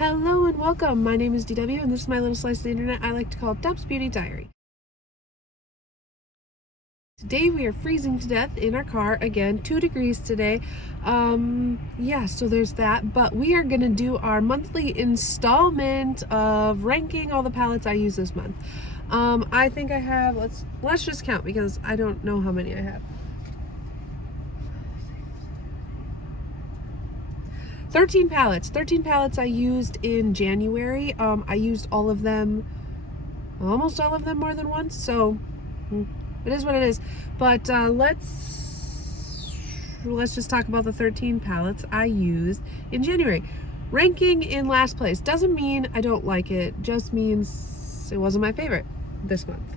Hello and welcome. My name is DW and this is my little slice of the internet I like to call Dub's Beauty Diary. Today we are freezing to death in our car again, 2 degrees today. Yeah, so there's that, but we are gonna do our monthly installment of ranking all the palettes I use this month. I think I have, let's just count because I don't know how many I have. 13 palettes I used in January. I used all of them, almost all of them more than once, so it is what it is. But let's just talk about the 13 palettes I used in January. Ranking in last place doesn't mean I don't like it, just means it wasn't my favorite this month.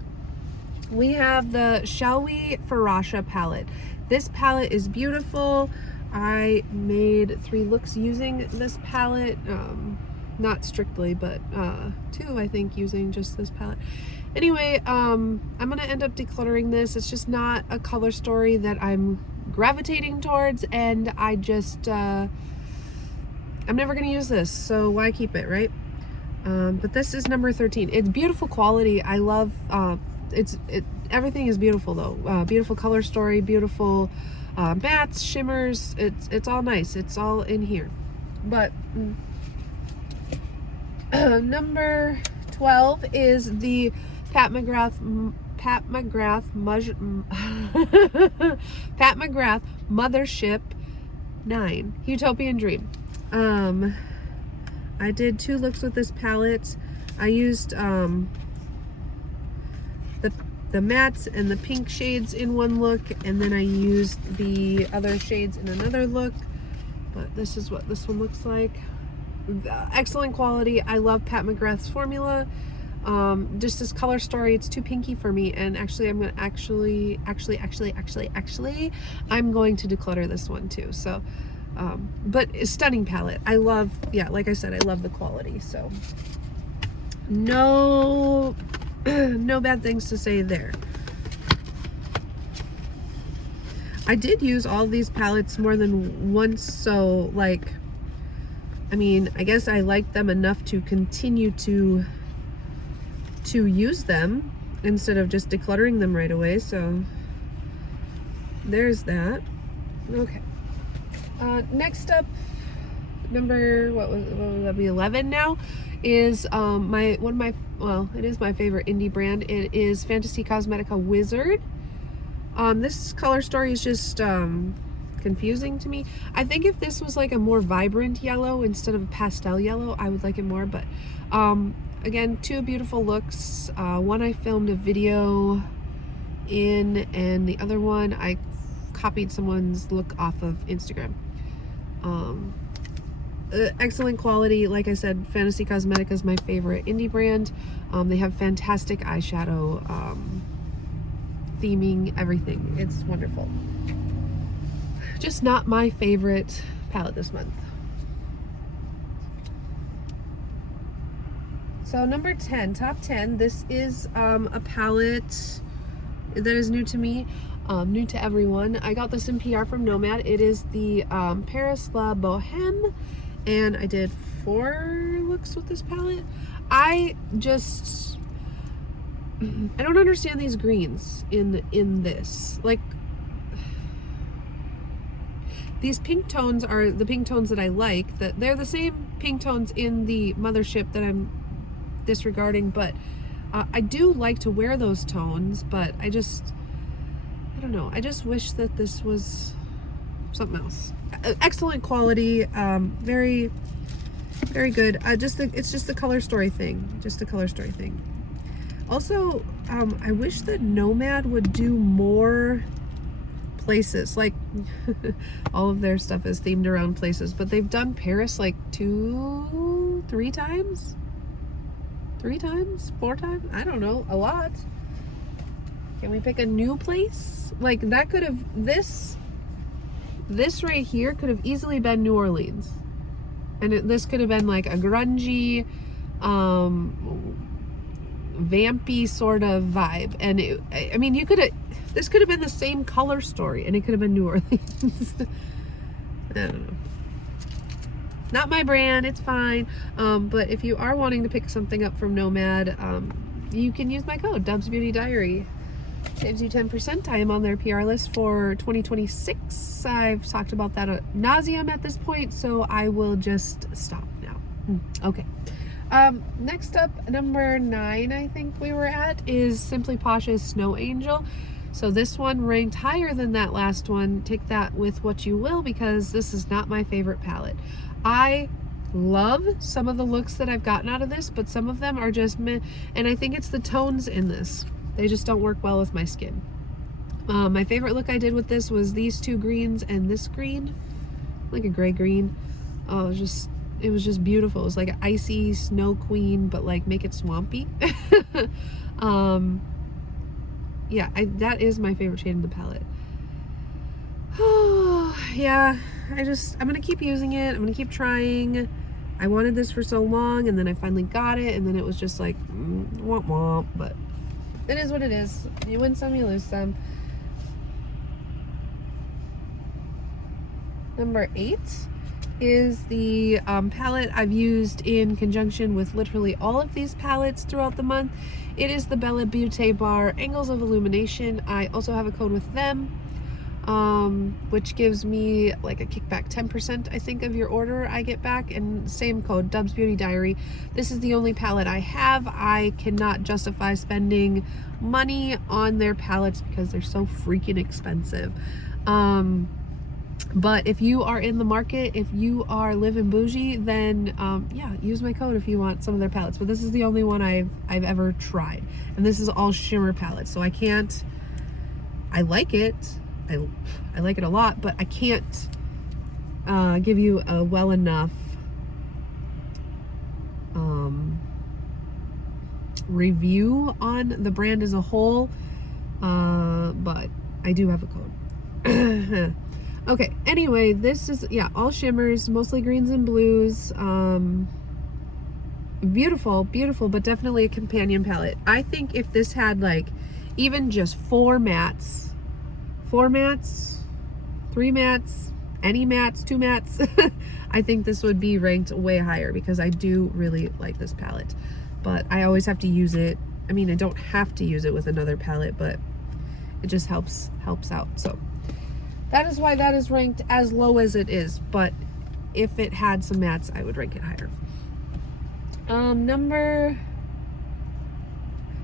We have the Shall We Ferrasha palette. This palette is beautiful. I made 3 looks using this palette, not strictly, but 2 I think using just this palette. Anyway, I'm gonna end up decluttering this. It's just not a color story that I'm gravitating towards, and I just I'm never gonna use this, so why keep it, right? But this is number 13. It's beautiful quality. I love everything is beautiful though. Beautiful color story, beautiful mattes, shimmers. It's all nice. It's all in here. But number 12 is the Pat McGrath Mothership 9 Utopian Dream. I did 2 looks with this palette. I used the mattes and the pink shades in one look, and then I used the other shades in another look. But this is what this one looks like. Excellent quality. I love Pat McGrath's formula. Just this color story, it's too pinky for me, and actually I'm gonna actually I'm going to declutter this one too. So but a stunning palette. I love, yeah, like I said, I love the quality, so no bad things to say there. I did use all these palettes more than once, so like, I mean, I guess I liked them enough to continue to use them instead of just decluttering them right away, so there's that. Okay. Next up, number, what would that be, 11 now, is it is my favorite indie brand. It is Fantasy Cosmetica Wizard. This color story is just confusing to me. I think if this was like a more vibrant yellow instead of a pastel yellow, I would like it more. But again, 2 beautiful looks. One I filmed a video in, and the other one I copied someone's look off of Instagram. Excellent quality. Like I said, Fantasy Cosmetica is my favorite indie brand. They have fantastic eyeshadow theming, everything. It's wonderful. Just not my favorite palette this month. So number 10, top 10, this is a palette that is new to me, new to everyone. I got this in PR from Nomad. It is the Paris La Bohème, and I did 4 looks with this palette. I don't understand these greens in this. Like, these pink tones are the pink tones that I like. That they're the same pink tones in the Mothership that I'm disregarding, but I do like to wear those tones, but I don't know. I just wish that this was something else. Excellent quality, very, very good. It's just the color story thing. Just the color story thing. Also, I wish that Nomad would do more places. Like, all of their stuff is themed around places, but they've done Paris like 3 times? 3 times? 4 times? I don't know. A lot. Can we pick a new place? Like, that could have, this right here could have easily been New Orleans. And this could have been like a grungy, vampy sort of vibe. And I mean, this could have been the same color story, and it could have been New Orleans. I don't know. Not my brand, it's fine. But if you are wanting to pick something up from Nomad, you can use my code, Dubs Beauty Diary. Saves you 10%. I am on their PR list for 2026. I've talked about that ad nauseum at this point, so I will just stop now. Okay. Next up, number 9, I think we were at, is Simply Posh's Snow Angel. So this one ranked higher than that last one. Take that with what you will, because this is not my favorite palette. I love some of the looks that I've gotten out of this, but some of them are just meh, and I think it's the tones in this. They just don't work well with my skin. My favorite look I did with this was these 2 greens and this green, like a gray green. Oh, it was just beautiful. It was like an icy snow queen, but like make it swampy. Yeah, that is my favorite shade in the palette. Oh, yeah, I'm gonna keep using it. I'm gonna keep trying. I wanted this for so long, and then I finally got it, and then it was just like, womp womp, but it is what it is. You win some, you lose some. Number 8 is the palette I've used in conjunction with literally all of these palettes throughout the month. It is the Bella Beauty Bar Angles of Illumination. I also have a code with them, which gives me like a kickback 10%, I think, of your order I get back, and same code, Dubs Beauty Diary. This is the only palette I have. I cannot justify spending money on their palettes because they're so freaking expensive. But if you are in the market, if you are living bougie, then yeah, use my code if you want some of their palettes. But this is the only one I've ever tried, and this is all shimmer palettes, so I can't. I like it. I like it a lot, but I can't give you a well enough review on the brand as a whole. But I do have a code. Okay, anyway, this is, yeah, all shimmers, mostly greens and blues. Beautiful, beautiful, but definitely a companion palette. I think if this had like even just 4 mattes, 3 mattes, any mattes, 2 mattes, I think this would be ranked way higher, because I do really like this palette. But I always have to use it. I mean, I don't have to use it with another palette, but it just helps out. So that is why that is ranked as low as it is, but if it had some mattes, I would rank it higher. Number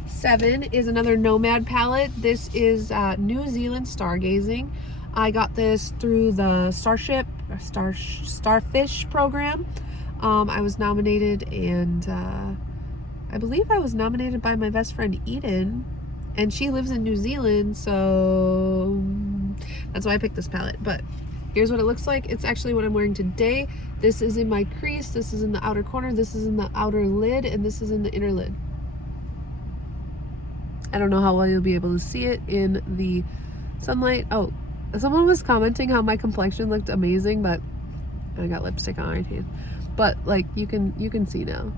7 is another Nomad palette. This is New Zealand Stargazing. I got this through the Starfish program. I was nominated, and I believe I was nominated by my best friend Eden, and she lives in New Zealand, so that's why I picked this palette. But here's what it looks like. It's actually what I'm wearing today. This is in my crease, this is in the outer corner, this is in the outer lid, and this is in the inner lid. I don't know how well you'll be able to see it in the sunlight. Oh, someone was commenting how my complexion looked amazing, but I got lipstick on my hand. But like you can see now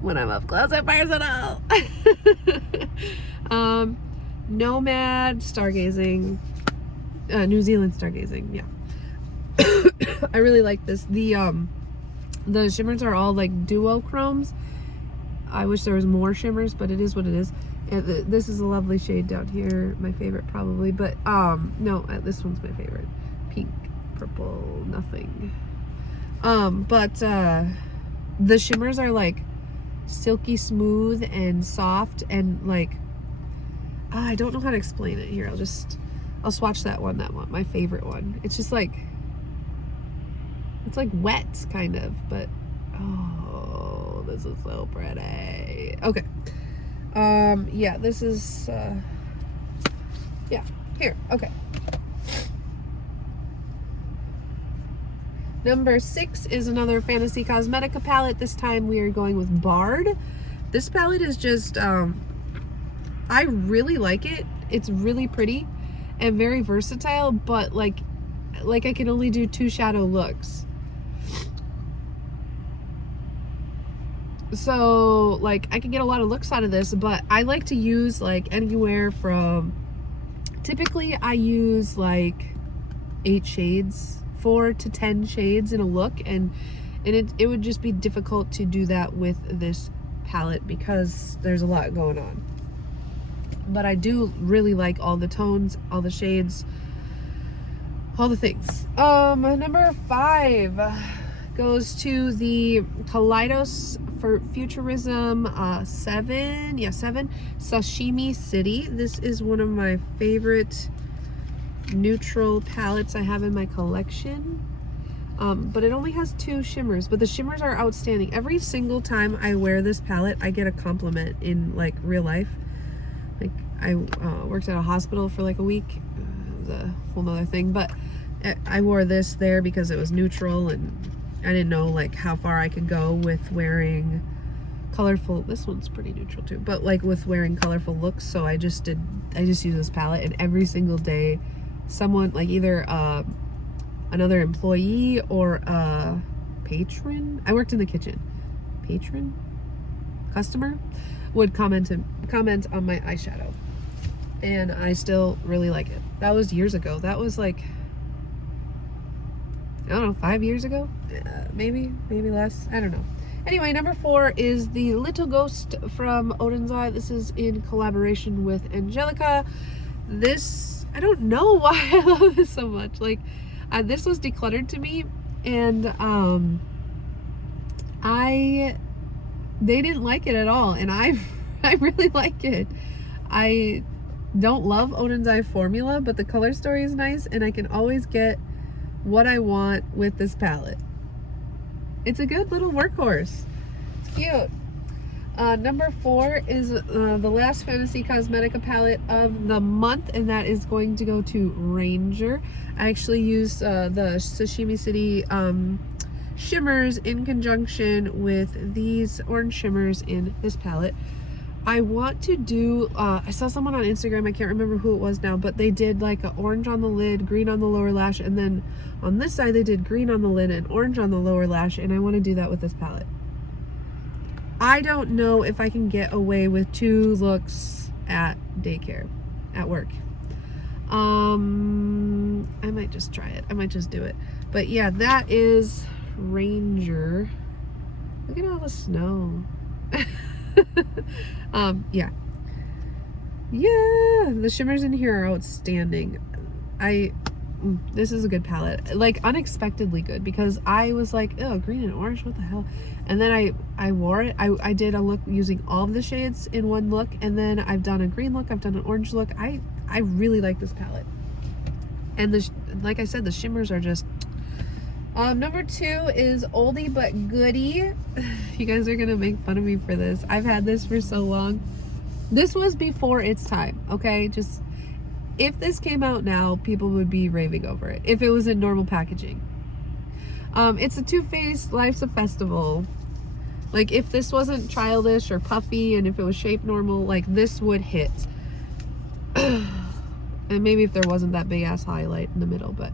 when I'm up close and personal. Nomad Stargazing, New Zealand Stargazing, yeah. I really like this. The shimmers are all like duochromes. I wish there was more shimmers, but it is what it is. And this is a lovely shade down here, my favorite probably, but no, this one's my favorite. Pink, purple, nothing. But the shimmers are like silky smooth and soft, and like I don't know how to explain it here. I'll swatch that one, my favorite one. It's just like, it's like wet kind of, but oh, this is so pretty. Okay. Yeah, this is yeah, here. Okay. Number 6 is another Fantasy Cosmetica palette. This time we are going with Bard. This palette is just I really like it. It's really pretty and very versatile, but like I can only do 2 shadow looks. So like I can get a lot of looks out of this, but I like to use like anywhere from, typically I use like 8 shades, 4 to 10 shades in a look, and And it would just be difficult to do that with this palette because there's a lot going on. But I do really like all the tones, all the shades, all the things. Number 5 goes to the Kaleidos for Futurism 7 Sashimi City. This is one of my favorite neutral palettes I have in my collection. But it only has 2 shimmers, but the shimmers are outstanding. Every single time I wear this palette, I get a compliment in like real life. Like I worked at a hospital for like a week. It was a whole nother thing, but I wore this there because it was neutral and I didn't know like how far I could go with wearing colorful. This one's pretty neutral too, but like with wearing colorful looks. So I just use this palette, and every single day someone, like either another employee or a patron, I worked in the kitchen, customer would comment on my eyeshadow, and I still really like it. That was years ago. That was like, I don't know, 5 years ago, maybe less, I don't know. Anyway, number 4 is the Little Ghost from Odin's Eye. This is in collaboration with Angelica. This, I don't know why I love this so much. Like, this was decluttered to me, and they didn't like it at all, and I really like it. I don't love Odin's Eye formula, but the color story is nice, and I can always get what I want with this palette. It's a good little workhorse. It's cute. Number 4 is the last Fantasy Cosmetica palette of the month, and that is going to go to Ranger. I actually used the Sashimi City shimmers in conjunction with these orange shimmers in this palette. I want to do, I saw someone on Instagram, I can't remember who it was now, but they did like an orange on the lid, green on the lower lash, and then on this side they did green on the lid and orange on the lower lash, and I want to do that with this palette. I don't know if I can get away with 2 looks at daycare, at work. I might just try it. I might just do it. But yeah, that is Ranger. Look at all the snow. Yeah, the shimmers in here are outstanding. This is a good palette, like unexpectedly good, because I was like, oh, green and orange, what the hell? And then I wore it. I did a look using all of the shades in one look, and then I've done a green look, I've done an orange look. I really like this palette, and like I said, the shimmers are just number 2 is Oldie But Goodie. You guys are gonna make fun of me for this. I've had this for so long. This was before its time, okay? Just, if this came out now, people would be raving over it if it was in normal packaging. It's a Too Faced Life's a Festival. Like, if this wasn't childish or puffy, and if it was shaped normal, like, this would hit. And maybe if there wasn't that big ass highlight in the middle, but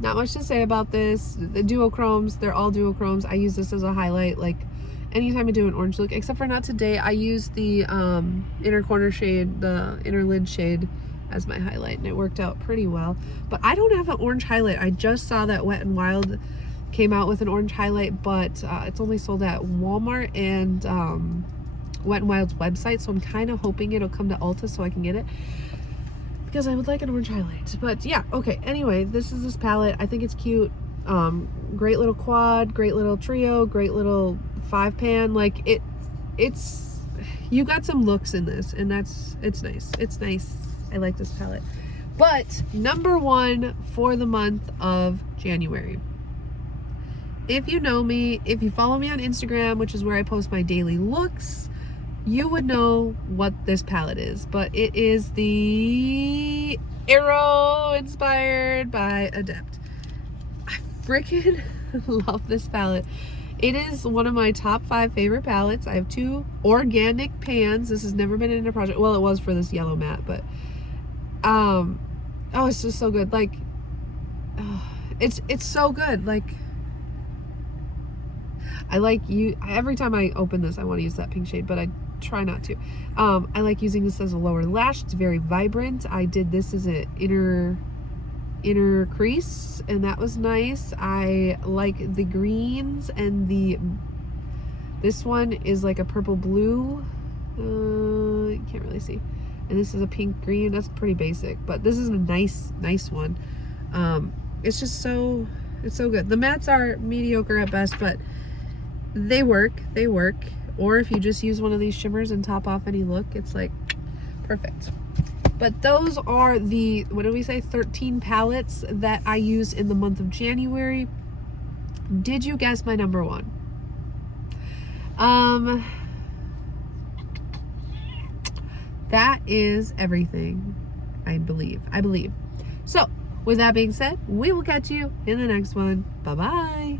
not much to say about this. The duochromes, they're all duochromes. I use this as a highlight, like anytime I do an orange look, except for not today. I use the inner corner shade, the inner lid shade, as my highlight, and it worked out pretty well. But I don't have an orange highlight. I just saw that Wet n Wild came out with an orange highlight, but it's only sold at Walmart and Wet n Wild's website, so I'm kind of hoping it'll come to Ulta so I can get it, because I would like an orange highlight. But yeah, okay, anyway, this is this palette. I think it's cute. Great little quad, great little trio, great little 5-pan. Like, it's you got some looks in this, and it's nice. It's nice. I like this palette. But number 1 for the month of January. If you know me, if you follow me on Instagram, which is where I post my daily looks, you would know what this palette is. But it is the Arrow inspired by Adept. I freaking love this palette. It is one of my top 5 favorite palettes. I have 2 organic pans. This has never been in a project. Well, it was for this yellow matte, but oh, it's just so good. Like, it's so good. Like, I like you. Every time I open this, I want to use that pink shade, but I try not to. I like using this as a lower lash. It's very vibrant. I did this as an inner crease, and that was nice. I like the greens, and this one is like a purple blue. You can't really see. And this is a pink green. That's pretty basic, but this is a nice one. It's just it's so good. The mattes are mediocre at best, but they work. Or if you just use one of these shimmers and top off any look, it's like perfect. But those are the, what did we say, 13 palettes that I used in the month of January. Did you guess my number one? That is everything, I believe. So, with that being said, we will catch you in the next one. Bye-bye.